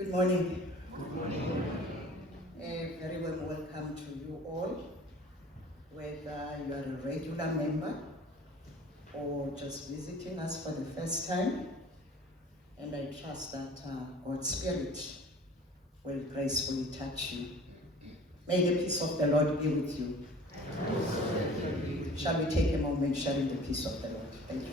Good morning. Good morning. A very warm welcome to you all, whether you are a regular member or just visiting us for the first time. And I trust that God's Spirit will gracefully touch you. May the peace of the Lord be with you. Shall we take a moment sharing the peace of the Lord? Thank you.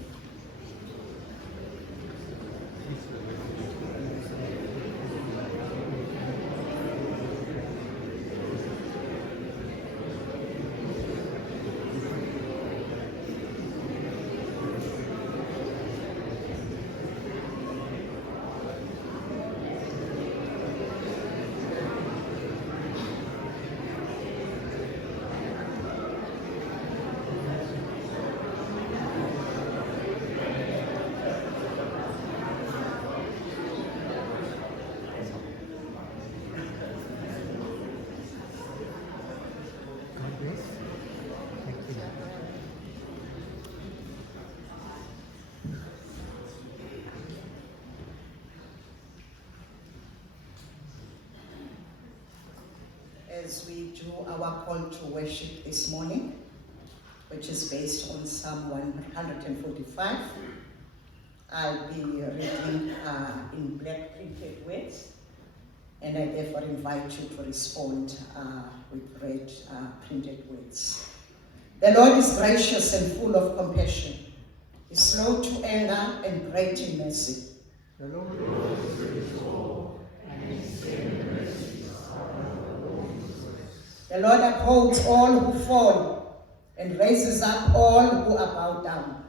as we do our call to worship this morning, which is based on Psalm 145. I'll be reading in black printed words, and I therefore invite you to respond with red printed words. The Lord is gracious and full of compassion. He is slow to anger and great in mercy. The Lord is faithful, and his tender mercies are over all his works. The Lord upholds all who fall and raises up all who are bowed down.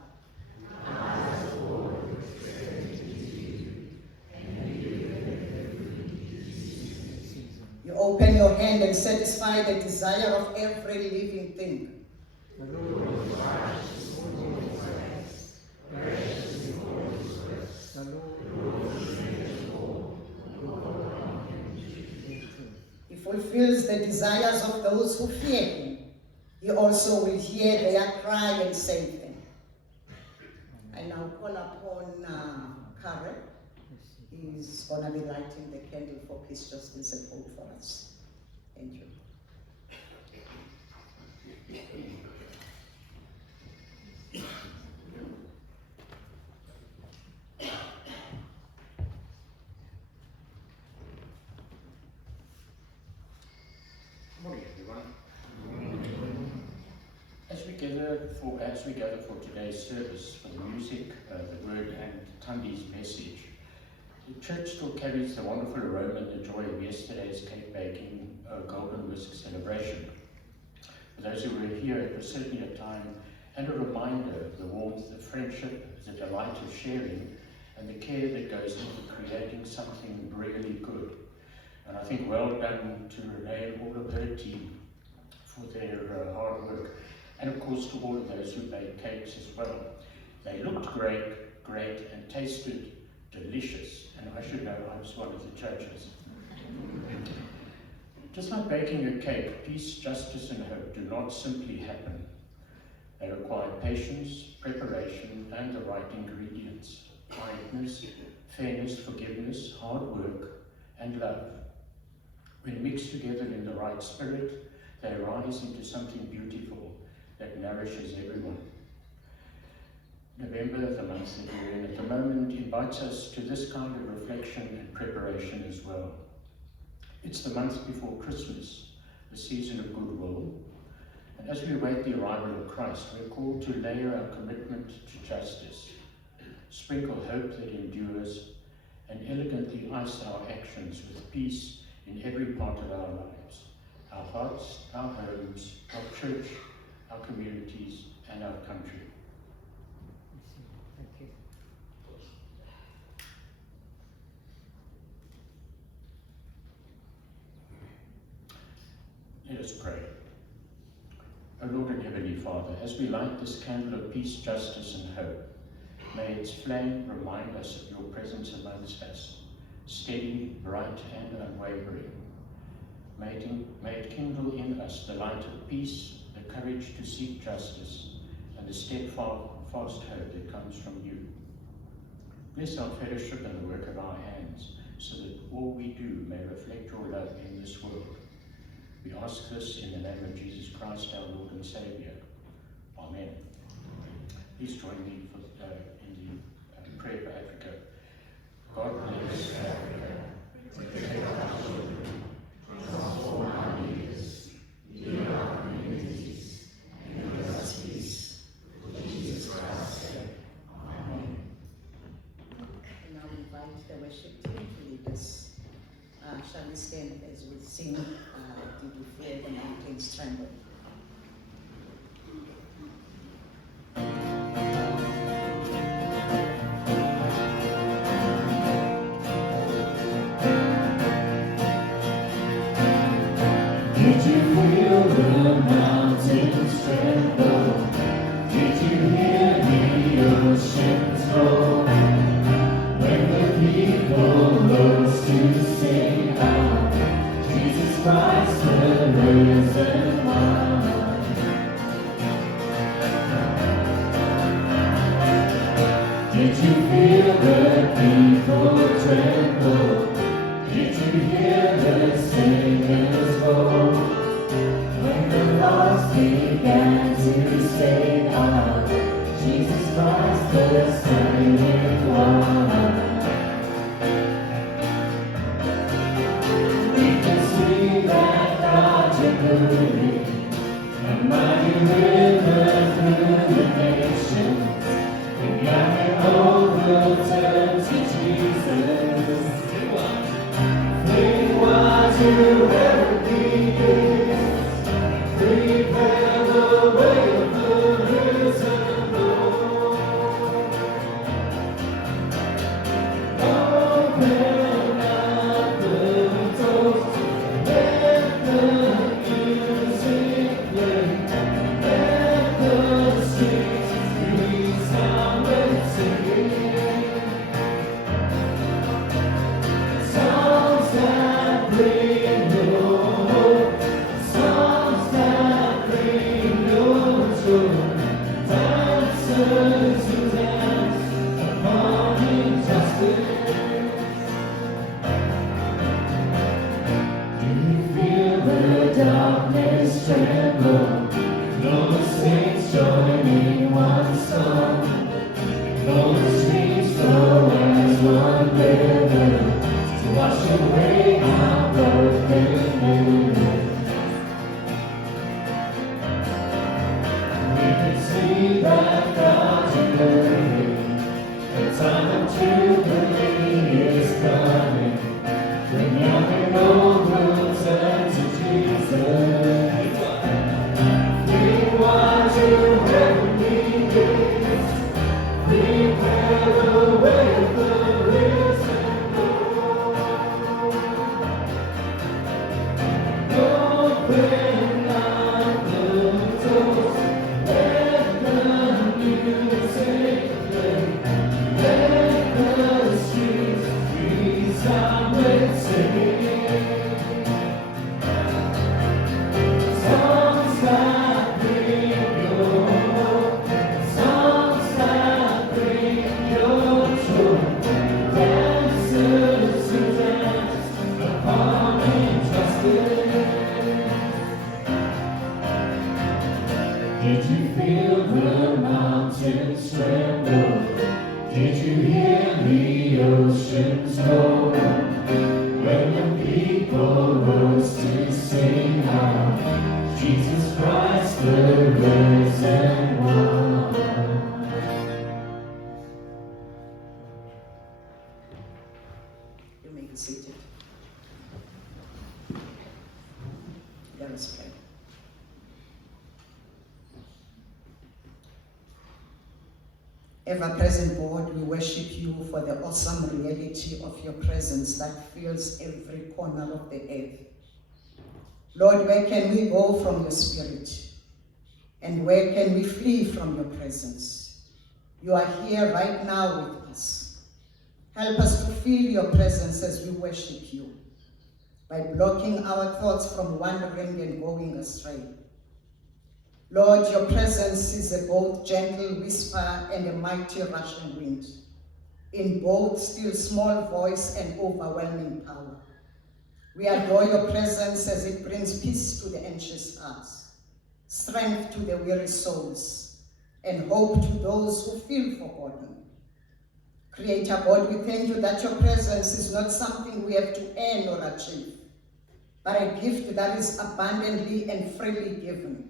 You open your hand and satisfy the desire of every living thing. The Lord is righteous in all his ways, gracious in all his works. The Lord is faithful, who call on him in truth. He fulfills the desires of those who fear him. He also will hear their cry and save them. I now call upon Karen. He's going to be lighting the candle for peace, justice, and hope for us. Thank you. Good morning, everyone. As we gather for today's service, for the music, the word, and Thandi's message, the church still carries the wonderful aroma and the joy of yesterday's cake baking golden whisk celebration. For those who were here, it was certainly a time and a reminder of the warmth, the friendship, the delight of sharing, and the care that goes into creating something really good. And I think well done to Renee and all of her team for their hard work. And of course to all of those who baked cakes as well. They looked great, and tasted delicious. And I should know I was one of the judges. Just like baking a cake, peace, justice, and hope do not simply happen. They require patience, preparation, and the right ingredients. Kindness, fairness, forgiveness, hard work, and love. When mixed together in the right spirit, they rise into something beautiful that nourishes everyone. November, the month that we're in at the moment, invites us to this kind of reflection and preparation as well. It's the month before Christmas, the season of goodwill, and as we await the arrival of Christ, we're called to layer our commitment to justice, sprinkle hope that endures, and elegantly ice our actions with peace in every part of our lives, our hearts, our homes, our church, our communities, and our country. Thank you. Let us pray. O Lord and Heavenly Father, as we light this candle of peace, justice, and hope, may its flame remind us of your presence amongst us, steady, bright, and unwavering. May it kindle in us the light of peace, the courage to seek justice, and the steadfast hope that comes from you. Bless our fellowship and the work of our hands, so that all we do may reflect your love in this world. We ask this in the name of Jesus Christ, our Lord and Saviour. Amen. Please join me in the prayer for Africa. God bless Africa. Protect our children. Transform our leaders. Heal our communities. And give us peace. For Jesus Christ's sake. Amen. I now invite the worship team to lead us. Shall we stand as we sing, Did You Fear the Mountains Tremble? Did you feel the mountains tremble? Did you hear the oceans roll? When the people rose to sing out, Jesus Christ the risen one. Did you feel the people tremble? Did you hear the singers roll? say Amen. Jesus Christ, the Saving One. We can see that God is moving, a mighty river through the nations. And young and old will turn to Jesus. Think what you ever needed. Prepare the way of the risen Lord. Open up the doors, let the music play, let the streets resound with singing. Songs that bring your hope, songs that bring your joy, dancers who dance upon injustice. Do you feel the darkness tremble? Know the saints join in one song. Know the streets flow as one river to wash away our broken mirrors. We can see that God is moving. The time of Jubilee is coming, when young and old will turn to Jesus. Bring what you ever needed. Prepare the way of the risen Lord. Open up the doors, let the music play, let the streets resound with singing. Songs that bring your hope, songs that bring your joy, dancers who dance upon injustice. Did you feel the mountains tremble? Did you hear the oceans roll? When the people rose to sing out, Jesus Christ, the risen One. You may be seated. Let us pray. Ever-present God, we worship you for the awesome reality of your presence that fills every corner of the earth. Lord, where can we go from your spirit? And where can we flee from your presence? You are here right now with us. Help us to feel your presence as we worship you, by blocking our thoughts from wandering and going astray. Lord, your presence is a both gentle whisper and a mighty rushing wind, in both still small voice and overwhelming power. We adore your presence as it brings peace to the anxious hearts, strength to the weary souls, and hope to those who feel forgotten. Creator God, we thank you that your presence is not something we have to earn or achieve, but a gift that is abundantly and freely given.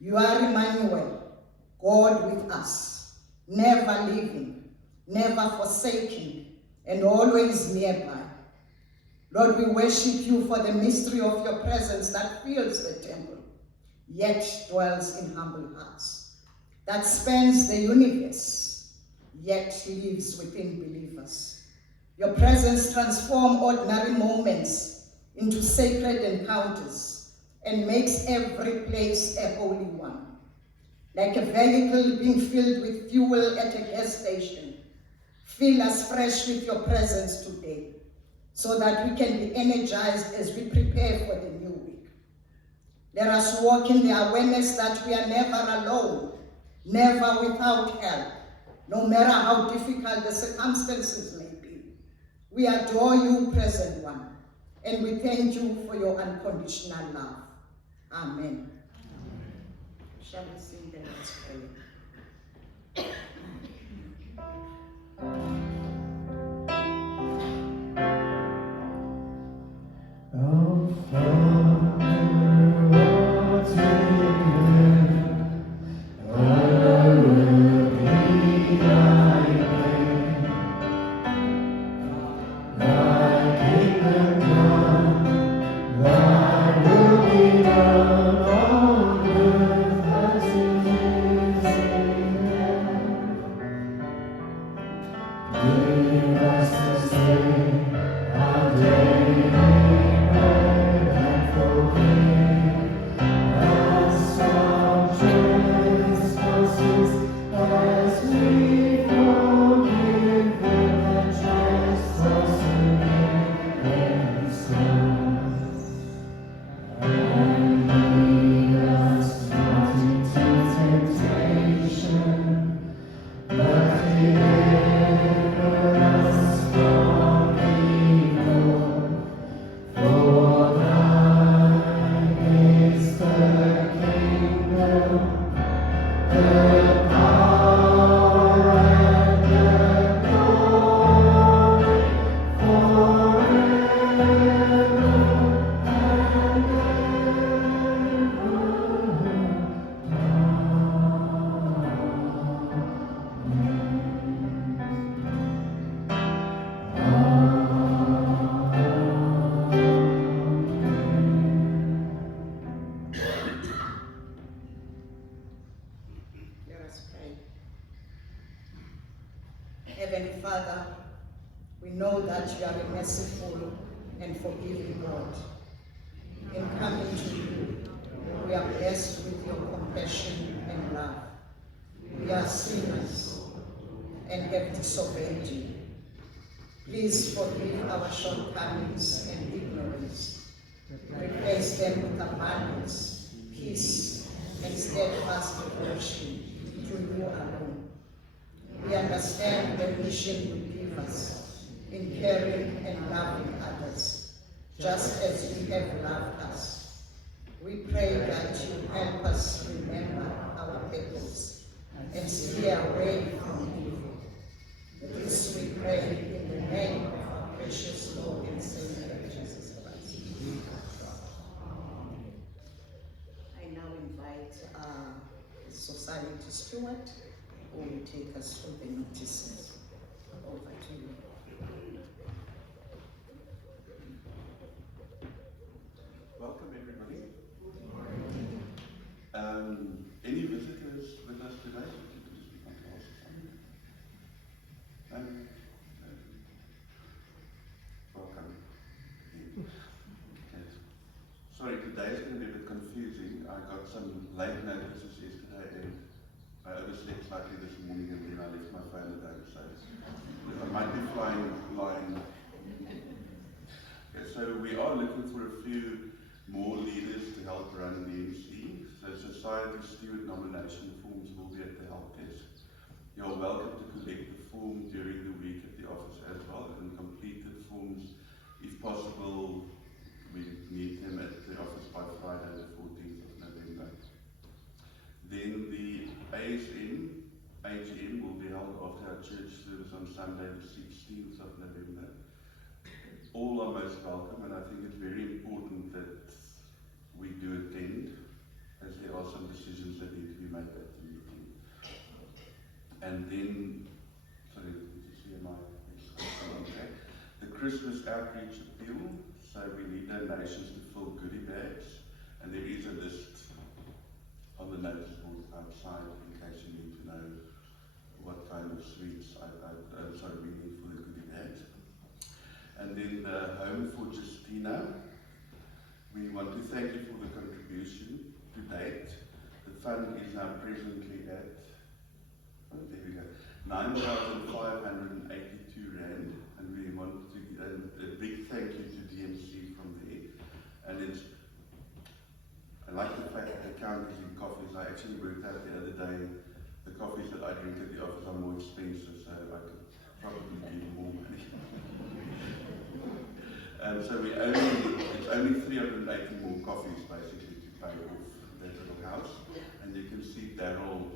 You are Emmanuel, God with us, never leaving, never forsaking, and always nearby. Lord, we worship you for the mystery of your presence that fills the temple, yet dwells in humble hearts, that spans the universe, yet lives within believers. Your presence transforms ordinary moments into sacred encounters and makes every place a holy one. Like a vehicle being filled with fuel at a gas station, fill us fresh with your presence today, so that we can be energized as we prepare for the new week. Let us walk in the awareness that we are never alone, never without help, no matter how difficult the circumstances may be. We adore you, present one, and we thank you for your unconditional love. Amen. Shall we sing the Lord's Prayer? Our Father, art in heaven, hallowed be thy name. Thy kingdom come, thy will be done on earth as it is in heaven. Give us this day our daily bread, and forgive us our trespasses as we forgive them that trespass against us. And lead us not into temptation, but deliver us from evil. For thine is the kingdom, the power, and the glory forever and Let us pray. Heavenly Father, we know that you are a merciful and forgiving God. In coming to you, we are blessed with your compassion and love. We are sinners and have disobeyed you. Please forgive our shortcomings and ignorance. Replace them with abundance, peace, and steadfast devotion to you alone. We understand the mission you give us in caring and loving others, just as you have loved us. We pray that you help us remember our purpose and steer away from evil. This we pray in the name of our precious Lord and Savior, Jesus Christ. I now invite Society Steward, who will take us through the notices. Over to you. Welcome everybody. Any visitors with us today? Welcome. Yes. Sorry, today is going to be a bit confusing. I got some late notices yesterday and I overslept slightly this morning and then I left my phone at home, so I might be flying. Okay, so we are looking for a few more leaders to help run the MC. So Society Steward nomination forms will be at the help desk. You're welcome to collect the form during the week at the office as well, and complete the forms if possible. We need them at the office by Friday the 14th of November. Then the AGM will be held after our church service on Sunday the 16th of November. All are most welcome, and I think it's very important that we do attend, as there are some decisions that need to be made at the meeting. And then, sorry, just hear my okay. The Christmas outreach appeal. So we need donations to fill goodie bags, and there is a list on the notice board outside in case you need to know what kind of sweets we need for the goodie bags. And then the Home for Justina. We want to thank you for the contribution to date. The fund is now presently at, there we go, 9,582 Rand, and we want to give a big thank you to DMC from there. And I like the fact that the count is in coffees. I actually worked out the other day, the coffees that I drink at the office are more expensive, so I could probably give more money. So it's only 380 more coffees basically to pay off that little house, and you can see Daryl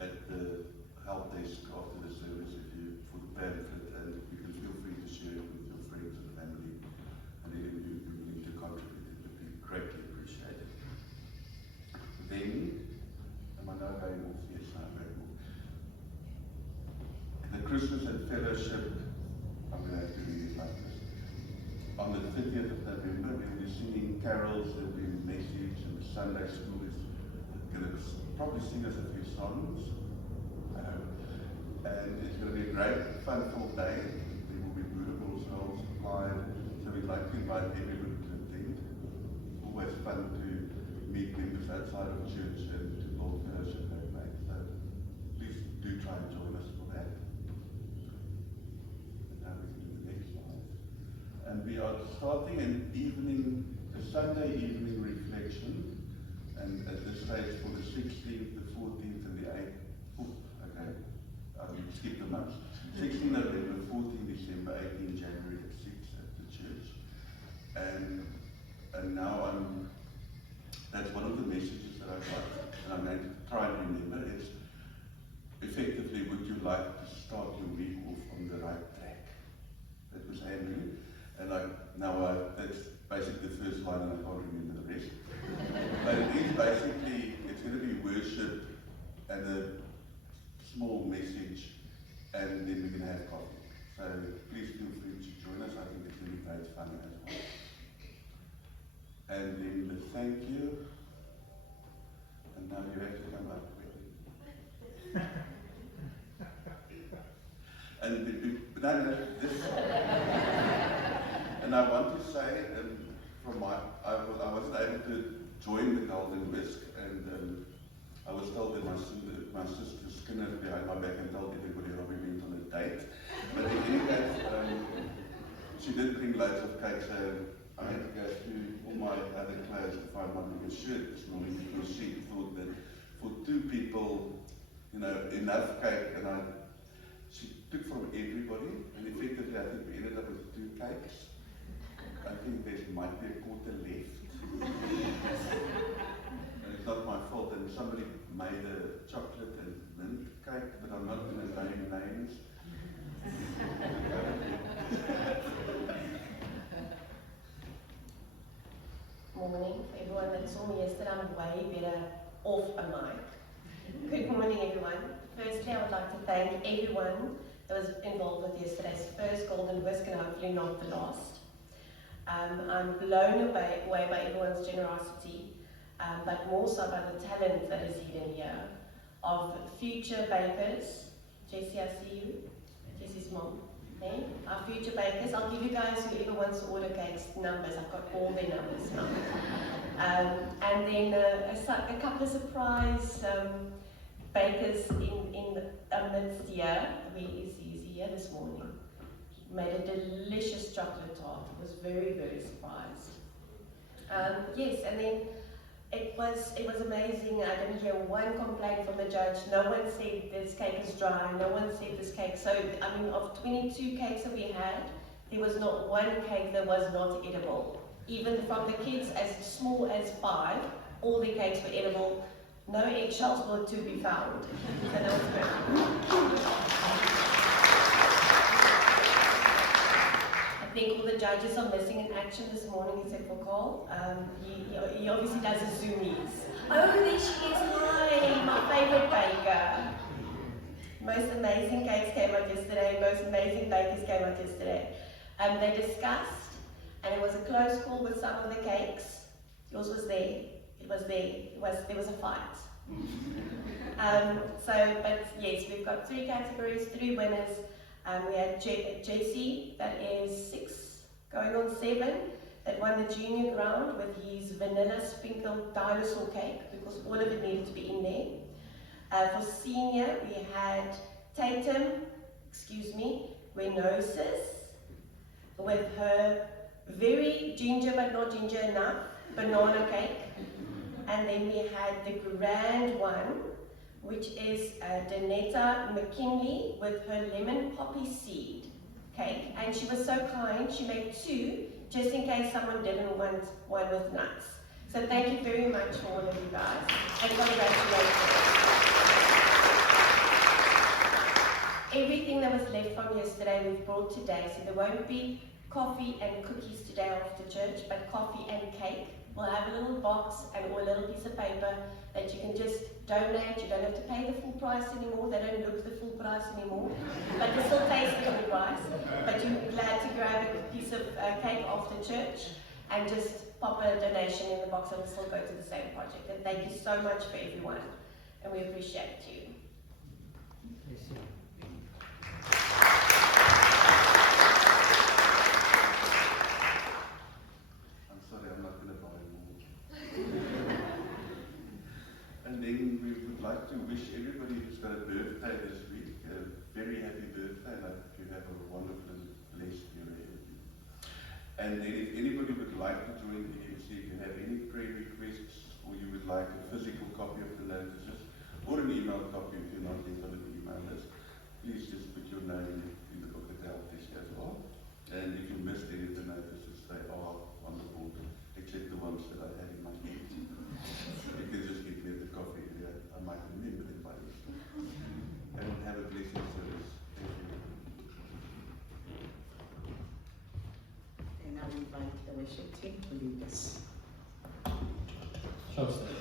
at the help desk after the service if you for the pamphlet, and you can feel free to share it with your friends and family, and even if you're willing to contribute, it would be greatly appreciated. Then, am I now going off? Yes, I'm going off. The Christmas and Fellowship, I'm going to have to read it like this. On the 30th of November, we'll be singing carols, there'll be a message, and the Sunday school is going to probably sing us a few songs. And it's going to be a great, fun-filled day. There will be beautiful souls supplied, so we'd like to invite everyone to attend. Always fun to meet members outside of church and to build fellowship that way. So please do try and join us for that. And now we can do the next slide. And we are starting an evening, a Sunday evening reflection, and at this stage for the 16th, the 14th, and the 8th. Okay, skip the months. 16 November, 14 December, 18 January at 6 at the church. And now that's one of the messages that I've got, and I'm going to try and remember. It's effectively, would you like to start your week off on the right track? That was Andrew. And that's basically the first line, and I can't remember the rest. But it is basically, it's going to be worship and a small message, and then we're going to have coffee. So please feel free to join us. I think it's going to be great fun as well. And then the thank you. And now you have to come up with it. And and I want to say, I wasn't able to join the Golden Whisk, and I was told that my sister Skinner behind my back and told everybody how we went on a date. But in any case, she did bring loads of cake, so I had to go through all my other clothes to find one big shirt this morning, because she thought that for 2 people, enough cake, and she took from everybody, and effectively I think we ended up with 2 cakes. I think there might be a quarter left. And it's not my fault, and somebody made a chocolate and mint cake, but I'm not going to name names. Morning. For everyone that saw me yesterday, I'm way better off a mic. Good morning, everyone. Firstly, I would like to thank everyone that was involved with yesterday's first Golden Whisk, and hopefully not the last. I'm blown away by everyone's generosity, but more so by the talent that is hidden here, of future bakers. Jessie, I see you. Jessie's mom. Okay? Our future bakers. I'll give you guys, whoever wants to order cakes, numbers. I've got all their numbers now. And then a couple of surprise bakers in amidst here. Where is he? Is he here this morning? Made a delicious chocolate tart. Was very, very surprised. Yes, and then it was amazing. I didn't hear one complaint from the judge. No one said this cake is dry. No one said this cake. So, of 22 cakes that we had, there was not one cake that was not edible. Even from the kids as small as 5, all the cakes were edible. No eggshells were to be found. So that was good. I think all the judges are missing in action this morning except for Carl. He obviously does his Zoomies. Oh, there she is. Hi, my favourite baker. Most amazing cakes came out yesterday. Most amazing bakers came out yesterday. They discussed, and it was a close call with some of the cakes. Yours was there. It was there. There was a fight. But yes, we've got 3 categories, 3 winners. We had JC, that is 6, going on 7, that won the junior ground with his vanilla sprinkled dinosaur cake, because all of it needed to be in there. For senior, we had Tatum, Renosis, with her very ginger but not ginger enough banana cake. And then we had the grand one, which is Danetta McKinley with her lemon poppy seed cake. And she was so kind, she made 2, just in case someone didn't want one with nuts. So thank you very much for all of you guys, and congratulations. Everything that was left from yesterday we've brought today, so there won't be coffee and cookies today after church, but coffee and cake. We'll have a little box or a little piece of paper that you can just donate. You don't have to pay the full price anymore. They don't look the full price anymore, but they still taste the full price. But you're glad to grab a piece of cake after church and just pop a donation in the box and it'll still go to the same project. And thank you so much for everyone, and we appreciate you. I'm sorry, I'm not going to buy more. And then we would like to wish everybody who's got a birthday this week a very happy birthday, and I hope you have a wonderful and blessed year ahead of you. And then if anybody would like to join the MC, if you have any prayer requests, or you would like a physical copy of the notices, or an email copy if you're not yet on the email list, please just put your name in the book at the help desk as well. And if you missed any of the notices, they are on the board, except the ones that I had in my head. You can just get me the coffee. I might remember them by this. And have a blessed service. Thank you. And I will invite the worship team to lead us. Shall stay.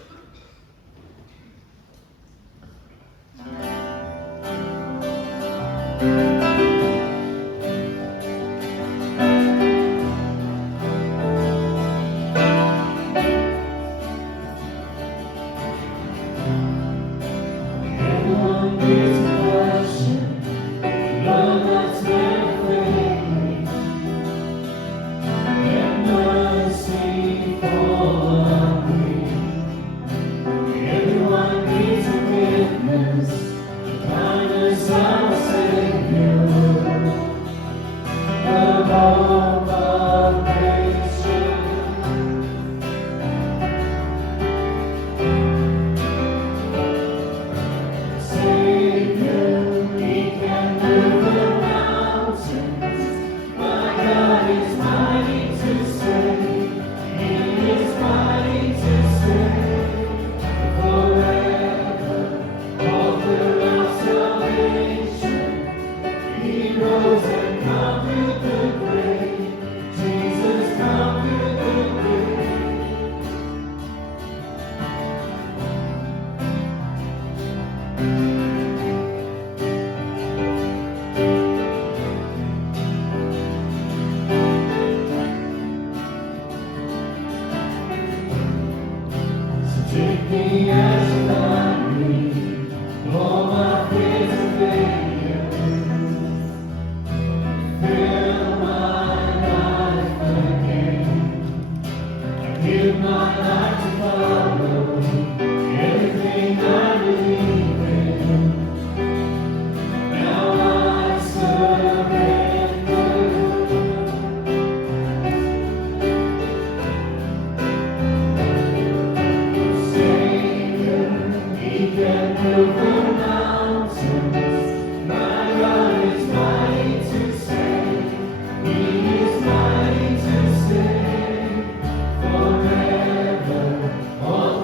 Forever, all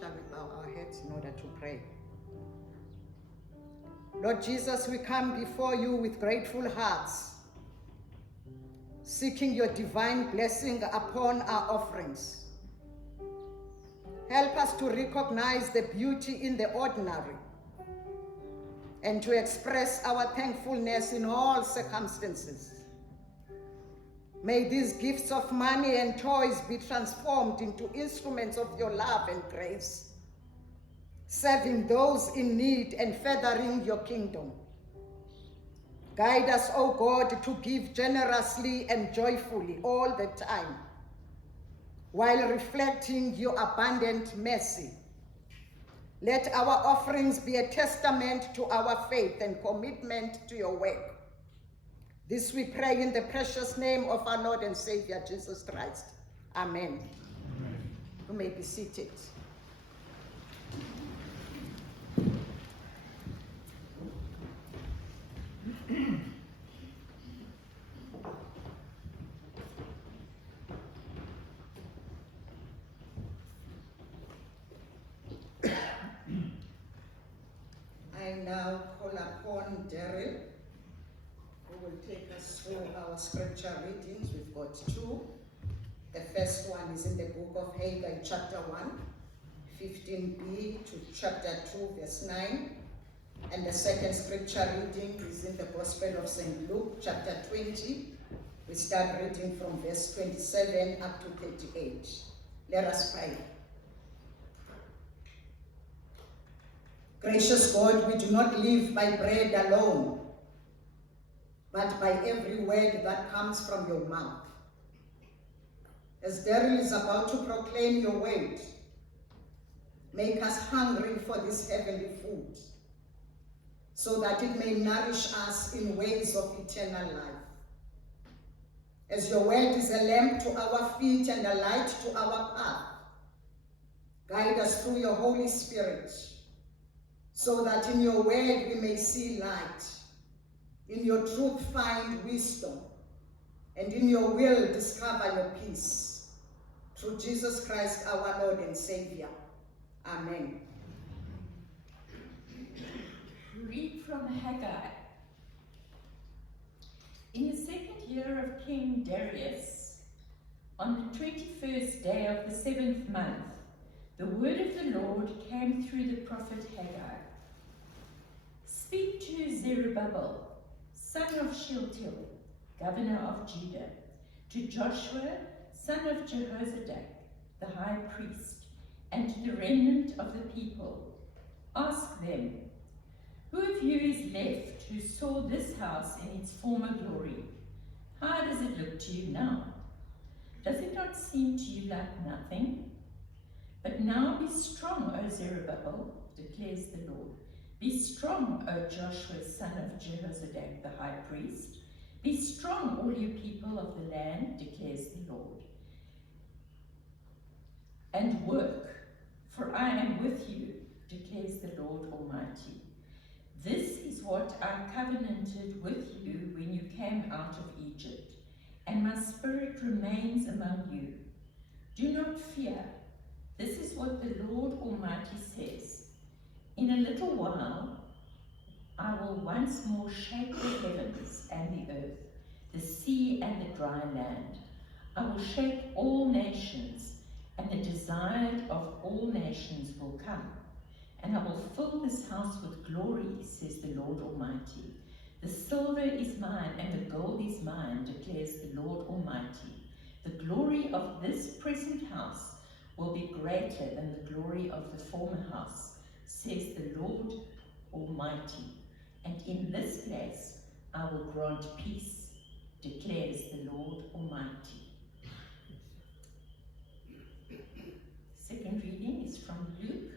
Shall we bow our heads in order to pray? Lord Jesus, we come before you with grateful hearts, seeking your divine blessing upon our offerings. Help us to recognize the beauty in the ordinary and to express our thankfulness in all circumstances. May these gifts of money and toys be transformed into instruments of your love and grace, serving those in need and furthering your kingdom. Guide us, O God, to give generously and joyfully all the time, while reflecting your abundant mercy. Let our offerings be a testament to our faith and commitment to your work. This we pray in the precious name of our Lord and Savior, Jesus Christ. Amen. Amen. You may be seated. I now call upon Daryl, who will take us through our scripture readings. We've got two. The first one is in the book of Haggai, chapter 1, 15b to chapter 2, verse 9. And the second scripture reading is in the Gospel of St. Luke, chapter 20. We start reading from verse 27 up to 38. Let us pray. Gracious God, we do not live by bread alone, but by every word that comes from your mouth. As Daryl is about to proclaim your word, make us hungry for this heavenly food, so that it may nourish us in ways of eternal life. As your word is a lamp to our feet and a light to our path, guide us through your Holy Spirit, so that in your word we may see light, in your truth find wisdom, and in your will discover your peace. Through Jesus Christ our Lord and Savior. Amen. Read from Haggai. In the second year of King Darius, on the 21st day of the 7th month, the word of the Lord came through the prophet Haggai. Speak to Zerubbabel, son of Shealtiel, governor of Judah, to Joshua, son of Jehozadak, the high priest, and to the remnant of the people. Ask them, who of you is left who saw this house in its former glory? How does it look to you now? Does it not seem to you like nothing? But now be strong, O Zerubbabel, declares the Lord. Be strong, O Joshua, son of Jehozadak, the high priest. Be strong, all you people of the land, declares the Lord. And work, for I am with you, declares the Lord Almighty. This is what I covenanted with you when you came out of Egypt, and my spirit remains among you. Do not fear. This is what the Lord Almighty says. In a little while, I will once more shake the heavens and the earth, the sea and the dry land. I will shake all nations, and the desired of all nations will come. And I will fill this house with glory, says the Lord Almighty. The silver is mine, and the gold is mine, declares the Lord Almighty. The glory of this present house will be greater than the glory of the former house, says the Lord Almighty. And in this place I will grant peace, declares the Lord Almighty. Second reading is from Luke.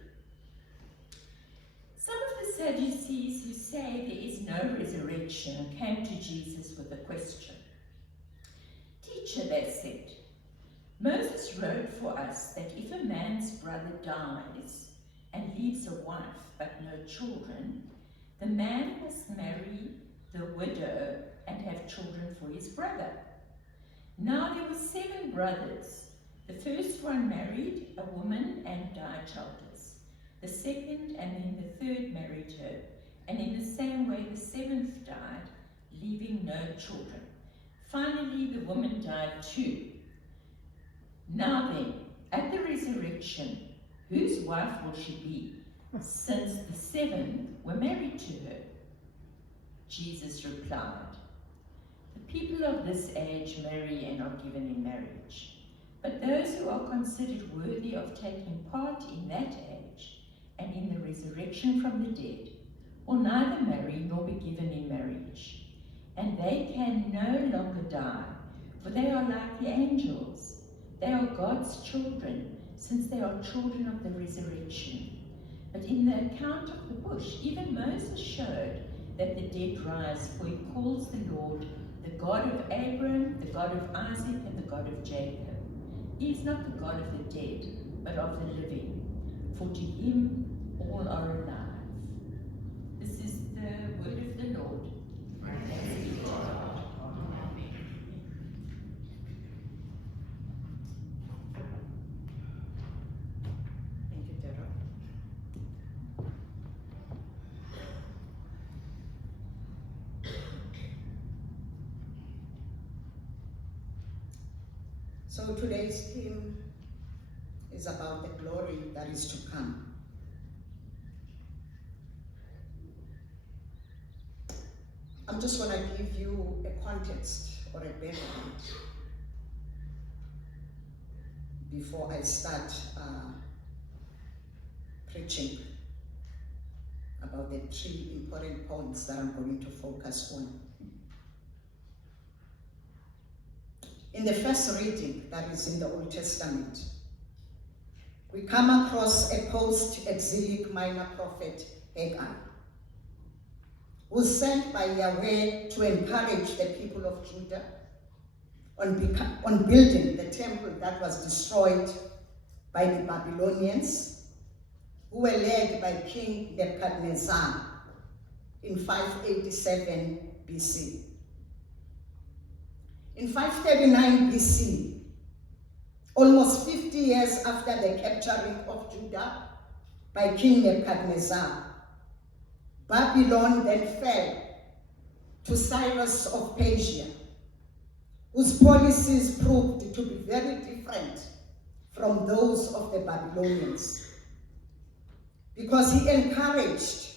Some of the Sadducees who say there is no resurrection came to Jesus with a question. Teacher, they said, Moses wrote for us that if a man's brother dies and leaves a wife but no children, the man must marry the widow and have children for his brother. Now there were 7 brothers. The first one married a woman and died childless. The second and then the third married her, and in the same way the seventh died, leaving no children. Finally, the woman died too. Now then, at the resurrection, whose wife will she be, since the seven were married to her? Jesus replied, the people of this age marry and are given in marriage, but those who are considered worthy of taking part in that age and in the resurrection from the dead will neither marry nor be given in marriage. And they can no longer die, for they are like the angels. They are God's children, since they are children of the resurrection. But in the account of the bush, even Moses showed that the dead rise, for he calls the Lord the God of Abraham, the God of Isaac, and the God of Jacob. He is not the God of the dead, but of the living, for to him all are alive. This is the word of the Lord. Thanks be to God. Thank you, Tara. So today's theme is about the glory that is to come. I'm just going to give you a context or a background before I start preaching about the three important points that I'm going to focus on. In the first reading, that is in the Old Testament, we come across a post-exilic minor prophet, Haggai, who was sent by Yahweh to encourage the people of Judah on building the temple that was destroyed by the Babylonians, who were led by King Nebuchadnezzar in 587 BC. In 539 BC, almost 50 years after the capturing of Judah by King Nebuchadnezzar, Babylon then fell to Cyrus of Persia, whose policies proved to be very different from those of the Babylonians, because he encouraged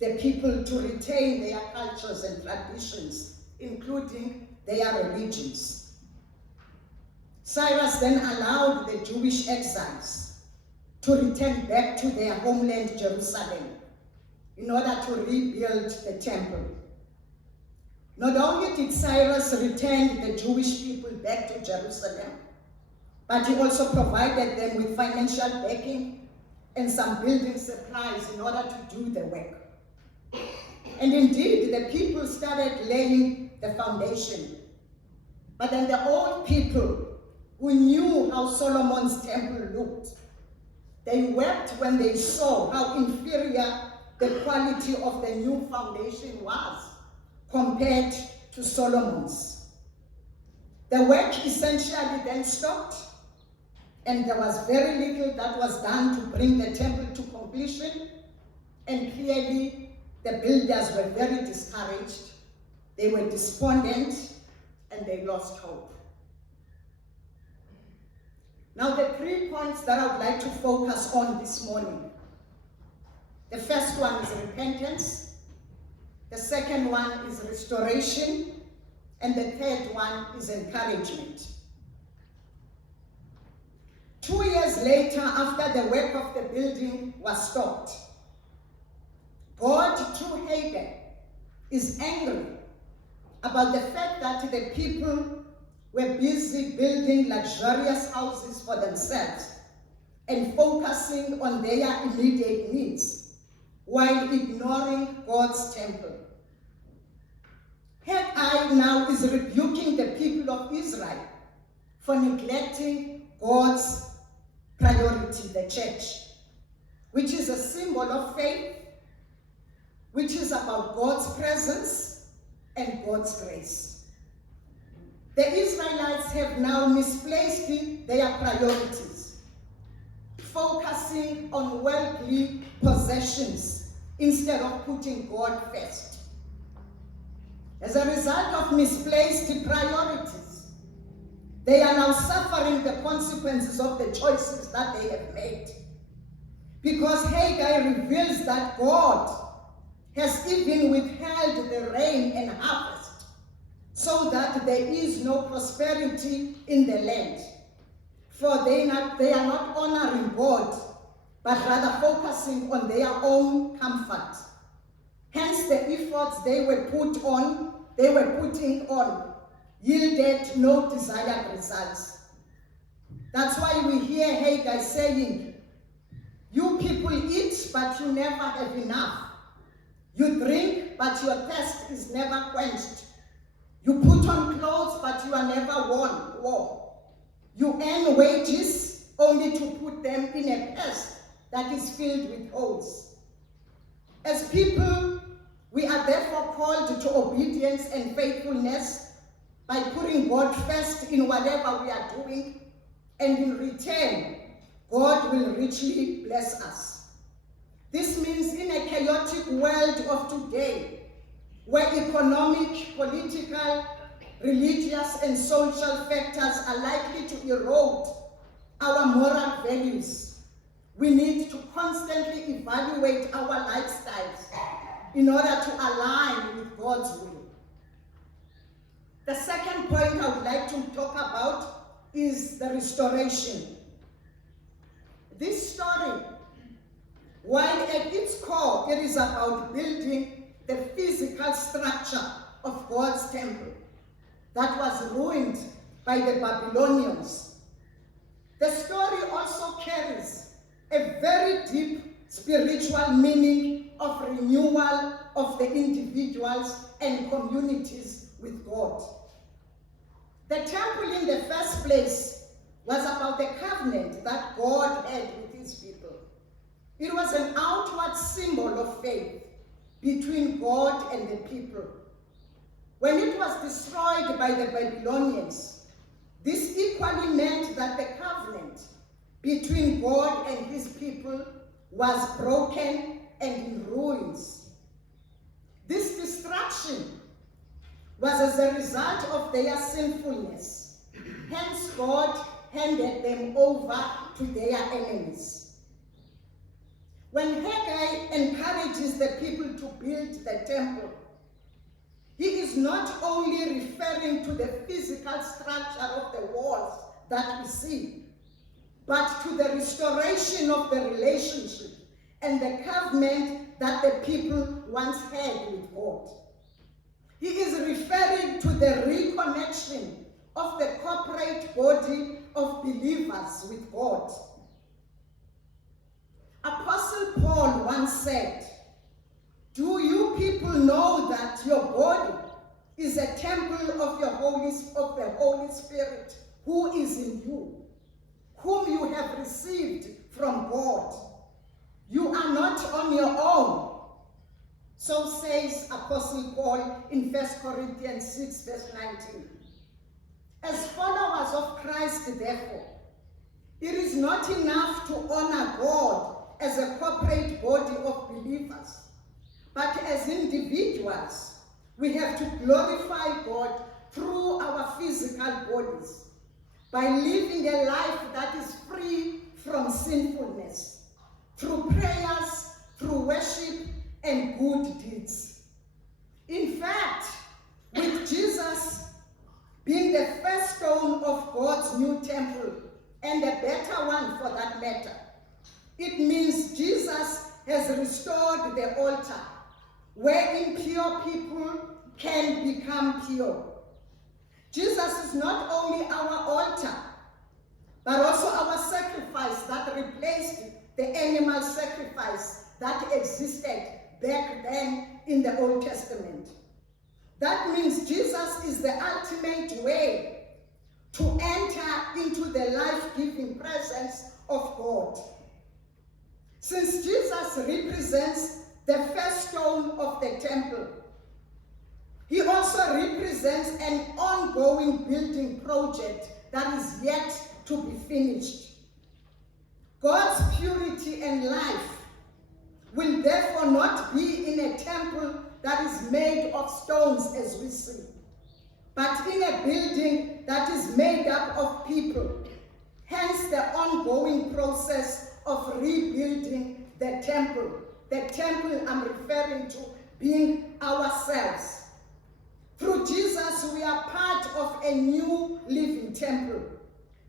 the people to retain their cultures and traditions, including their religions. Cyrus then allowed the Jewish exiles to return back to their homeland, Jerusalem, in order to rebuild the temple. Not only did Cyrus return the Jewish people back to Jerusalem, but he also provided them with financial backing and some building supplies in order to do the work. And indeed, the people started laying the foundation. But then the old people who knew how Solomon's temple looked, they wept when they saw how inferior the quality of the new foundation was compared to Solomon's. The work essentially then stopped, and there was very little that was done to bring the temple to completion, and clearly the builders were very discouraged, they were despondent, and they lost hope. Now the 3 points that I would like to focus on this morning. The first one is repentance, the second one is restoration, and the third one is encouragement. 2 years later, after the work of the building was stopped, God, through Haggai, is angry about the fact that the people were busy building luxurious houses for themselves and focusing on their immediate needs while ignoring God's temple. Haggai now is rebuking the people of Israel for neglecting God's priority, the church, which is a symbol of faith, which is about God's presence and God's grace. The Israelites have now misplaced their priorities, focusing focusing on worldly possessions instead of putting God first. As a result of misplaced priorities, they are now suffering the consequences of the choices that they have made. Because Haggai reveals that God has even withheld the rain and harvest, so that there is no prosperity in the land. For they are not honoring God, but rather focusing on their own comfort. Hence the efforts they were putting on yielded no desired results. That's why we hear Haggai saying, "You people eat, but you never have enough. You drink, but your thirst is never quenched. You put on clothes, but you are never warm. You earn wages only to put them in a purse that is filled with holes." As people, we are therefore called to obedience and faithfulness by putting God first in whatever we are doing, and in return, God will richly bless us. This means in a chaotic world of today, where economic, political, religious, and social factors are likely to erode our moral values, we need to constantly evaluate our lifestyles in order to align with God's will. The second point I would like to talk about is the restoration. This story, while at its core it is about building the physical structure of God's temple that was ruined by the Babylonians, the story also carries a very deep spiritual meaning of renewal of the individuals and communities with God. The temple in the first place was about the covenant that God had with his people. It was an outward symbol of faith between God and the people. When it was destroyed by the Babylonians, this equally meant that the covenant between God and his people was broken and in ruins. This destruction was as a result of their sinfulness. Hence, God handed them over to their enemies. When Haggai encourages the people to build the temple, he is not only referring to the physical structure of the walls that we see, but to the restoration of the relationship and the covenant that the people once had with God. He is referring to the reconnection of the corporate body of believers with God. Apostle Paul once said, "Do you people know that your body is a temple of the Holy Spirit who is in you, whom you have received from God? You are not on your own." So says Apostle Paul in 1 Corinthians 6 verse 19. As followers of Christ, therefore, it is not enough to honor God as a corporate body of believers, but as individuals, we have to glorify God through our physical bodies by living a life that is free from sinfulness, through prayers, through worship, and good deeds. In fact, with Jesus being the first stone of God's new temple, and a better one for that matter, it means Jesus has restored the altar, where impure people can become pure. Jesus is not only our altar, but also our sacrifice that replaced the animal sacrifice that existed back then in the Old Testament. That means Jesus is the ultimate way to enter into the life-giving presence of God. Since Jesus represents the first stone of the temple, he also represents an ongoing building project that is yet to be finished. God's purity and life will therefore not be in a temple that is made of stones as we see, but in a building that is made up of people. Hence the ongoing process of rebuilding the temple. The temple I'm referring to being ourselves. Through Jesus, we are part of a new living temple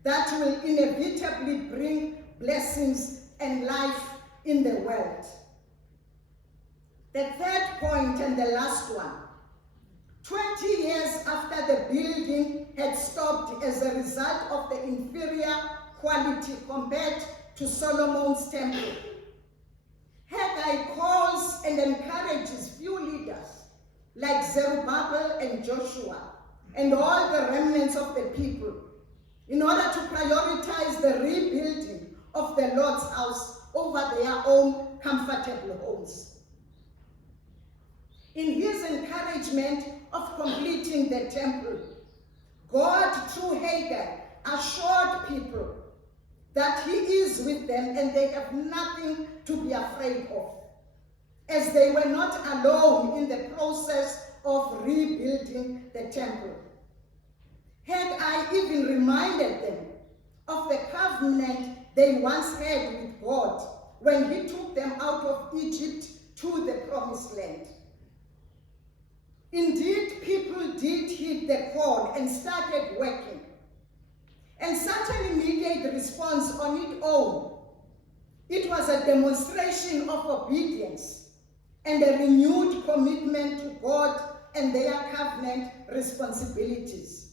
that will inevitably bring blessings and life in the world. The third point and the last one. 20 years after the building had stopped as a result of the inferior quality compared to Solomon's temple, Haggai calls and encourages few leaders like Zerubbabel and Joshua and all the remnants of the people in order to prioritize the rebuilding of the Lord's house over their own comfortable homes. In his encouragement of completing the temple, God, through Haggai, assured people that he is with them and they have nothing to be afraid of, as they were not alone in the process of rebuilding the temple. Haggai even reminded them of the covenant they once had with God when he took them out of Egypt to the promised land. Indeed, people did heed the call and started working. And such an immediate response on its own, it was a demonstration of obedience and a renewed commitment to God and their covenant responsibilities.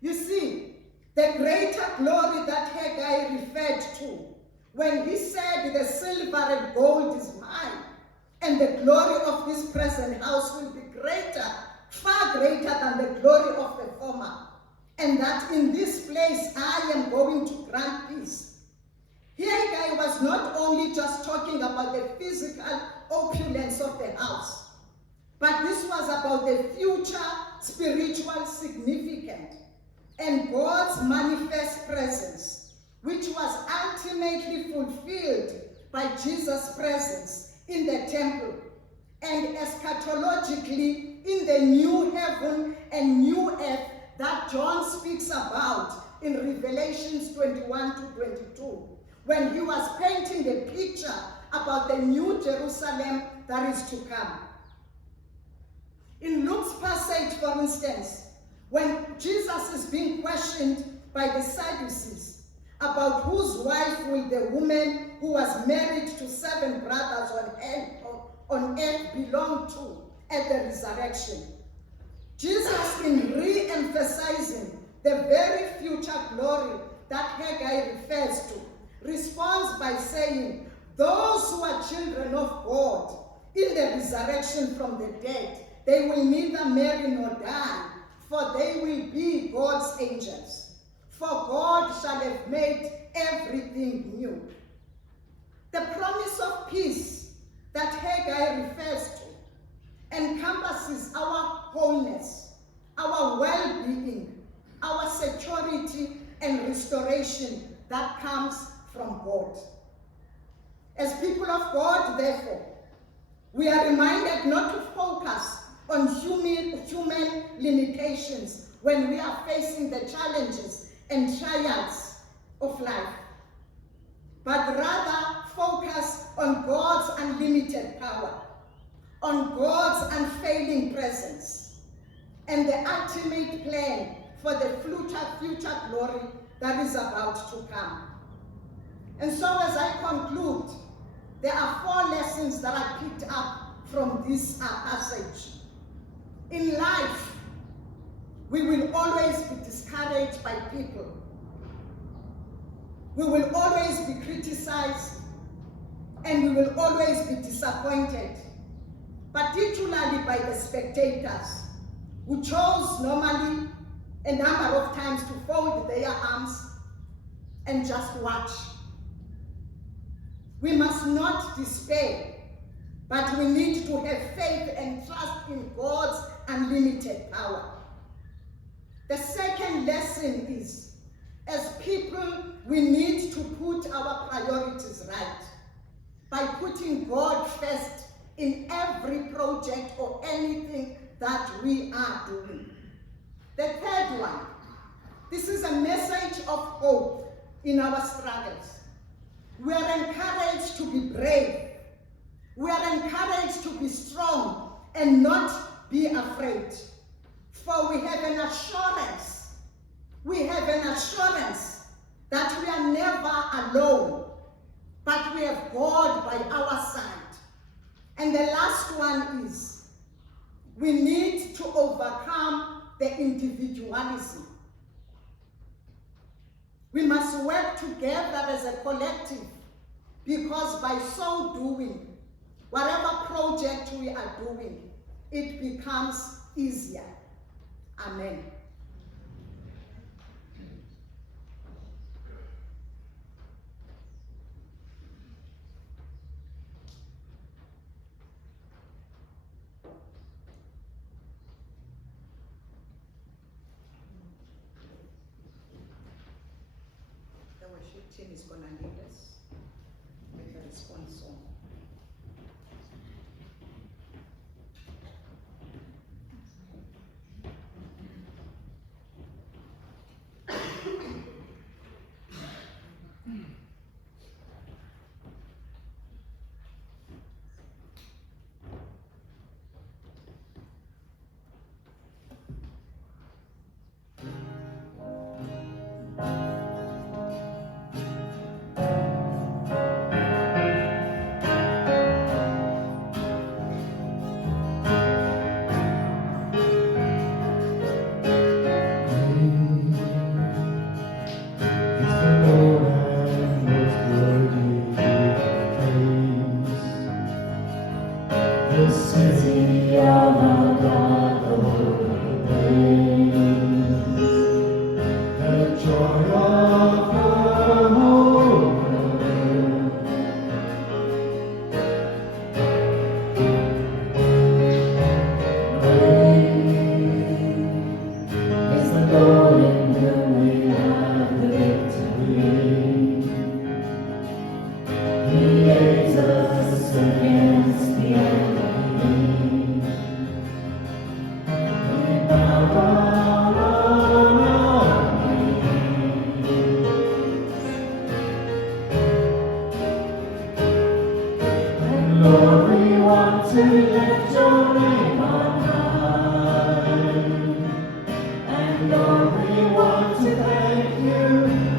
You see, the greater glory that Haggai referred to when he said, "The silver and gold is mine, and the glory of this present house will be greater, far greater than the glory of the former, and that in this place I am going to grant peace." Haggai was not only just talking about the physical opulence of the house, but this was about the future spiritual significance and God's manifest presence, which was ultimately fulfilled by Jesus' presence in the temple, and eschatologically in the new heaven and new earth that John speaks about in Revelations 21 to 22, when he was painting a picture about the new Jerusalem that is to come. In Luke's passage, for instance, when Jesus is being questioned by the Sadducees about whose wife will the woman who was married to 7 brothers on earth belong to at the resurrection, Jesus, in re-emphasizing the very future glory that Haggai refers to, responds by saying, "Those who are children of God in the resurrection from the dead, they will neither marry nor die, for they will be God's angels. For God shall have made everything new." The promise of peace that Haggai refers to encompasses our wholeness, our well-being, our security and restoration that comes from God. As people of God, therefore, we are reminded not to focus on human limitations when we are facing the challenges and trials of life, but rather focus on God's unlimited power, on God's unfailing presence, and the ultimate plan for the future glory that is about to come. And so as I conclude, there are 4 lessons that I picked up from this passage. In life, we will always be discouraged by people. We will always be criticized, and we will always be disappointed, particularly by the spectators who chose normally a number of times to fold their arms and just watch. We must not despair, but we need to have faith and trust in God's unlimited power. The second lesson is, as people we need to put our priorities right by putting God first in every project or anything that we are doing. The third one, this is a message of hope in our struggles. We are encouraged to be brave. We are encouraged to be strong and not be afraid. For we have an assurance. We have an assurance that we are never alone, but we have God by our side. And the last one is, we need to overcome the individualism. We must work together as a collective, because by so doing, whatever project we are doing, it becomes easier. Amen. The worship team is going to lead us with the response song. The city of our God, the Lord reigns. The joy of the whole world. Great is the Lord in whom we have the victory. He aids us against the enemy. Lord, we want to lift your name on high. And Lord, we want to thank you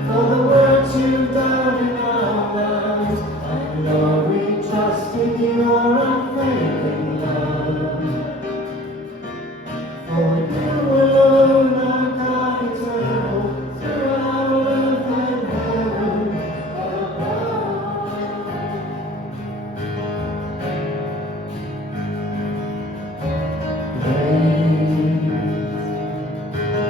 for the work you've done in our lives. And Lord, we trust in your unfailing love. For you alone are God eternal, throughout earth and heaven above.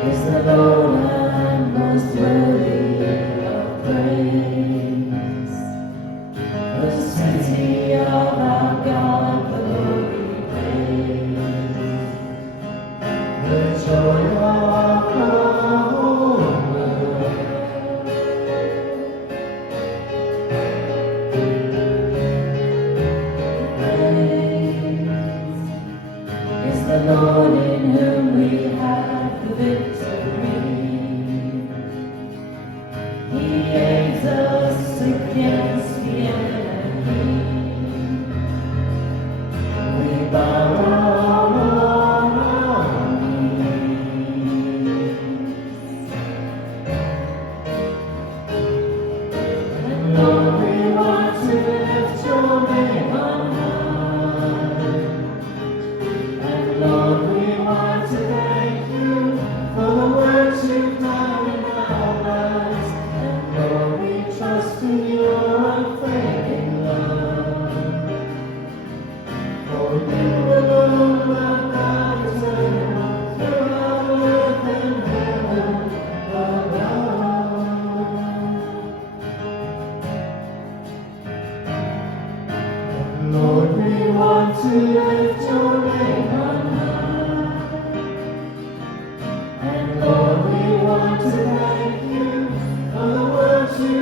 Is the Lord and most worthy of praise. The city of our God, the Lord we praise. The joy of the whole world. Praise is the Lord in whom we have the victory. He aids us against the enemy. We bow down on our knees. And Lord, we want to lift your name on high. And Lord, we want to thank you for the works you've done in our lives. And Lord, we trust in your unfailing love. For you alone are God eternal, throughout earth and heaven above. And Lord, we want to lift your name on high. And Lord, we want to thank you for the works you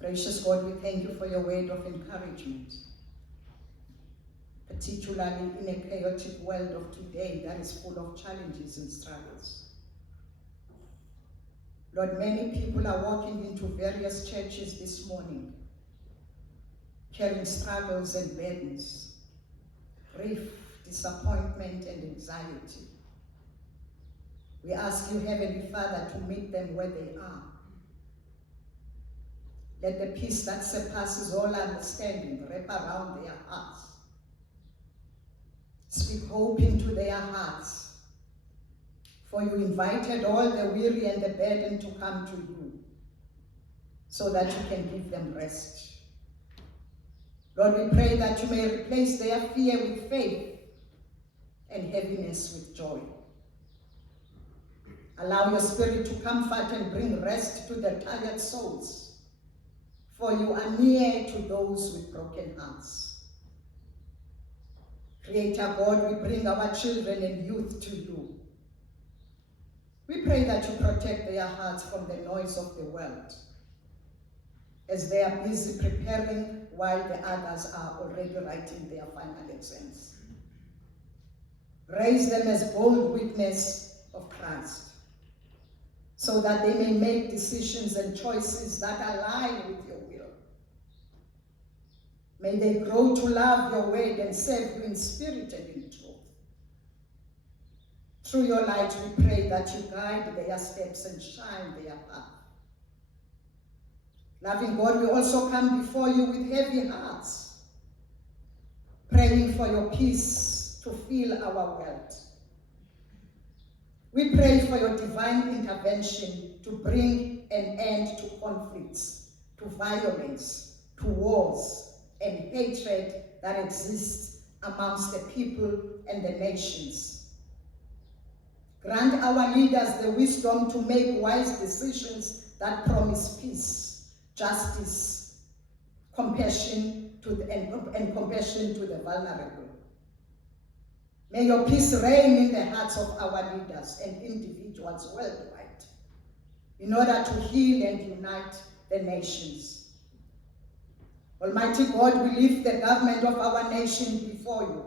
Gracious God, we thank you for your word of encouragement, particularly in a chaotic world of today that is full of challenges and struggles. Lord, many people are walking into various churches this morning, carrying struggles and burdens, grief, disappointment, and anxiety. We ask you, Heavenly Father, to meet them where they are. Let the peace that surpasses all understanding wrap around their hearts. Speak hope into their hearts, for you invited all the weary and the burdened to come to you, so that you can give them rest. Lord, we pray that you may replace their fear with faith and heaviness with joy. Allow your Spirit to comfort and bring rest to the tired souls, for you are near to those with broken hearts. Creator God, we bring our children and youth to you. We pray that you protect their hearts from the noise of the world, as they are busy preparing while the others are already writing their final exams. Raise them as bold witnesses of Christ, so that they may make decisions and choices that align with your will. May they grow to love your word and serve you in spirit and in truth. Through your light, we pray that you guide their steps and shine their path. Loving God, we also come before you with heavy hearts, praying for your peace to fill our world. We pray for your divine intervention to bring an end to conflicts, to violence, to wars, and hatred that exists amongst the people and the nations. Grant our leaders the wisdom to make wise decisions that promise peace, justice, compassion to and compassion to the vulnerable. May your peace reign in the hearts of our leaders and individuals worldwide, in order to heal and unite the nations. Almighty God, we lift the government of our nation before you.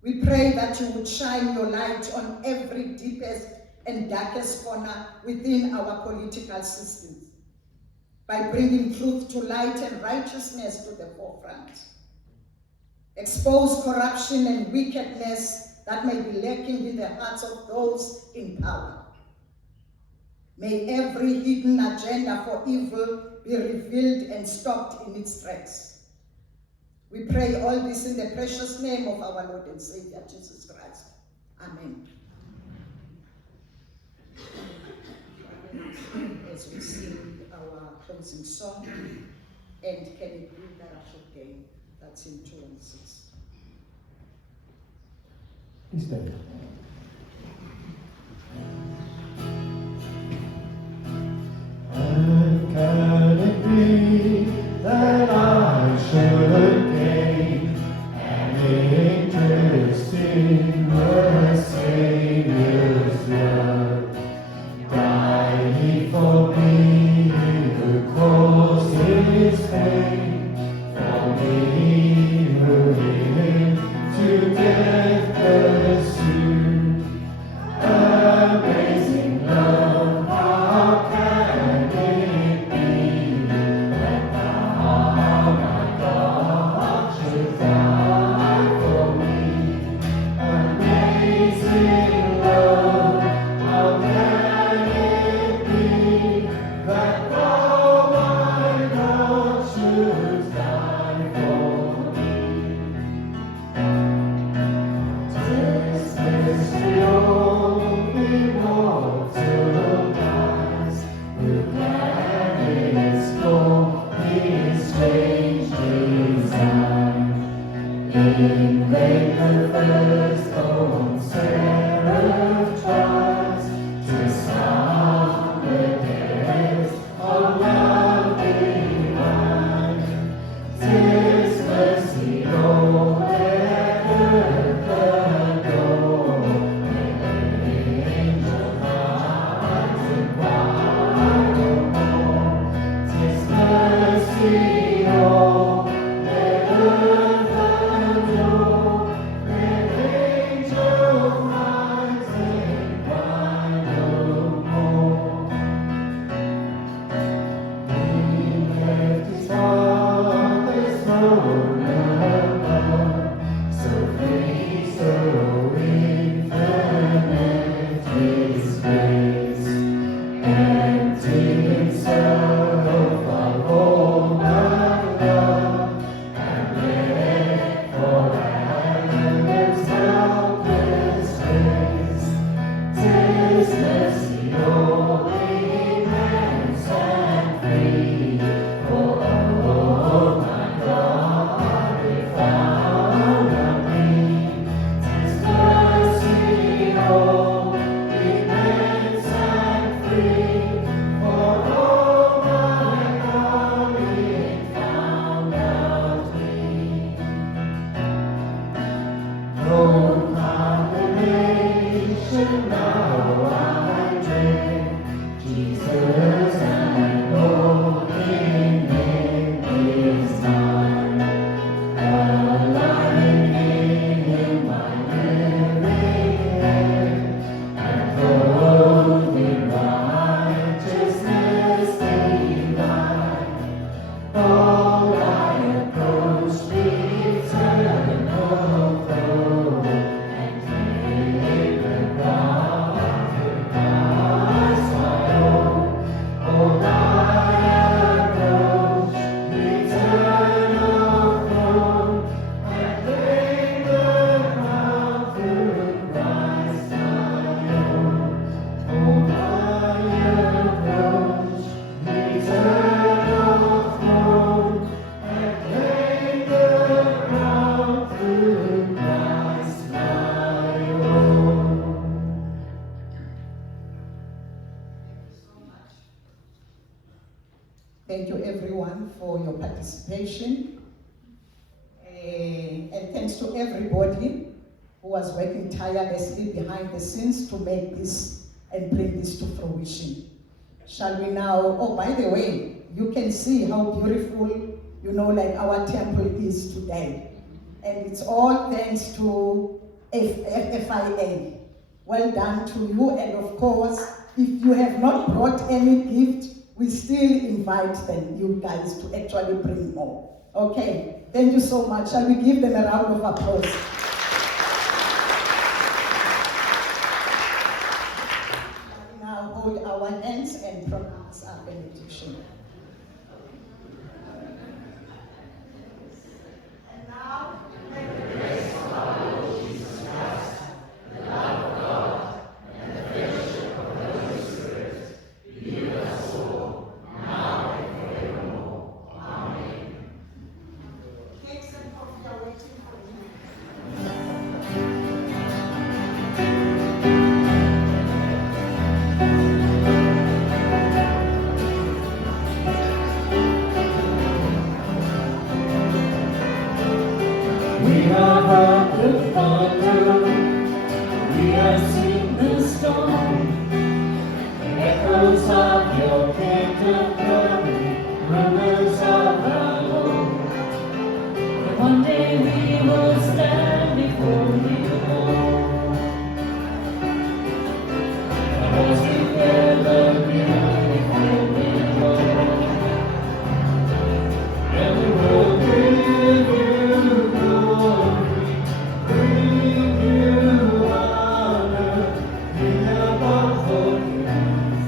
We pray that you would shine your light on every deepest and darkest corner within our political systems, by bringing truth to light and righteousness to the forefront. Expose corruption and wickedness that may be lurking in the hearts of those in power. May every hidden agenda for evil be revealed and stopped in its tracks. We pray all this in the precious name of our Lord and Savior, Jesus Christ. Amen. As we sing our closing song, and can it be that I should gain? That's in 2 and 6. Please stand. And can it be that I should gain an interest in the Savior's love? Died he for me who caused his pain, for me who him to death pursued. Amazing love, how can it be that thou, my God, should die for me? Amazing love, how can it be that thou, my God, should die for me? 'Tis this the only mortal dies, who can explore his strange design. In vain the first born seraph tries to sound the depths of love divine. 'Tis mercy, Lord, that earth adore, and angel hearts inquire no more. 'Tis Thank you everyone for your participation. And thanks to everybody who was working tirelessly behind the scenes to make this and bring this to fruition. Shall we now, oh by the way, you can see how beautiful, like our temple is today. And it's all thanks to FIA. Well done to you, and of course, if you have not brought any gift, we still invite you guys to actually bring more. Okay, thank you so much. Shall we give them a round of applause? We now hold our hands and pronounce our benediction. And now, may the grace of our Lord Jesus Christ, the love of God, and the fellowship of the Holy Spirit be with us all, now and forevermore. Amen. Cakes and coffee are waiting for you. We have heard the thunder, we have seen the storm, echoes of your kingdom coming, rumors of our Lord. But one day we will stand before you, Lord. Altogether beautiful we Lord, and we will give you glory, bring you honor, in above all things.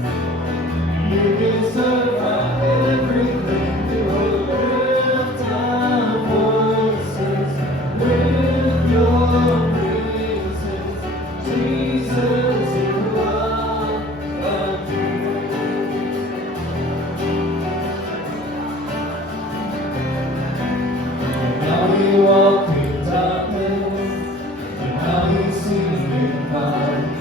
You deserve our everything. We will lift our voices with your praises. Jesus, you are the King. Now we walk in darkness, and now we see in light.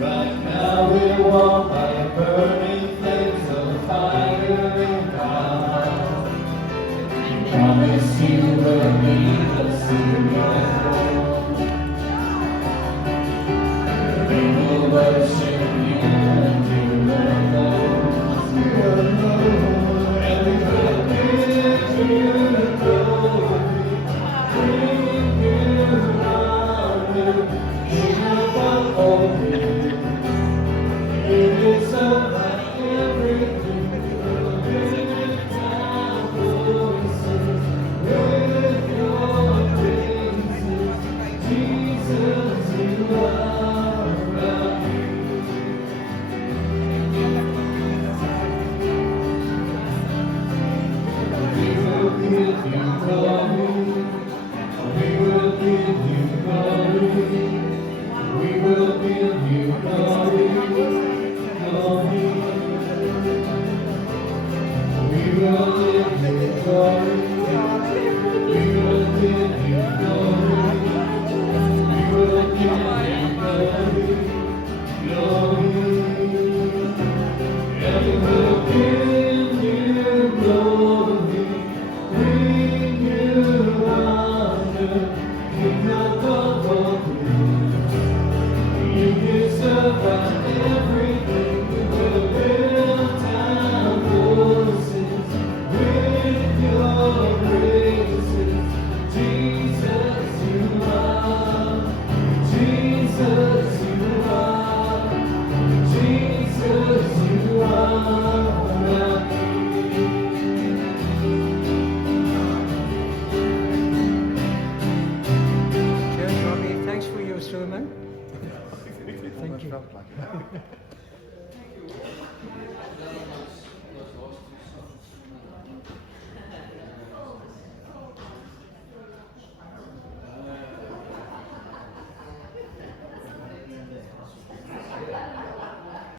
Right now we walk by burning flames of fire in our hearts. You promise you will lead us to your throne. We will worship you and you alone. You alone, and we will give give you glory. We will give you glory. We will give you glory. Glory. We will give you glory. We will give you glory. We will give you glory. Glory. And we will give you glory. Bring you honor. King of glory. You deserve our everything. We will lift our voices with your praises. Jesus, you are. Jesus, you are. Jesus, you are our Cheers, Robbie. Thanks for your sermon. Thank you.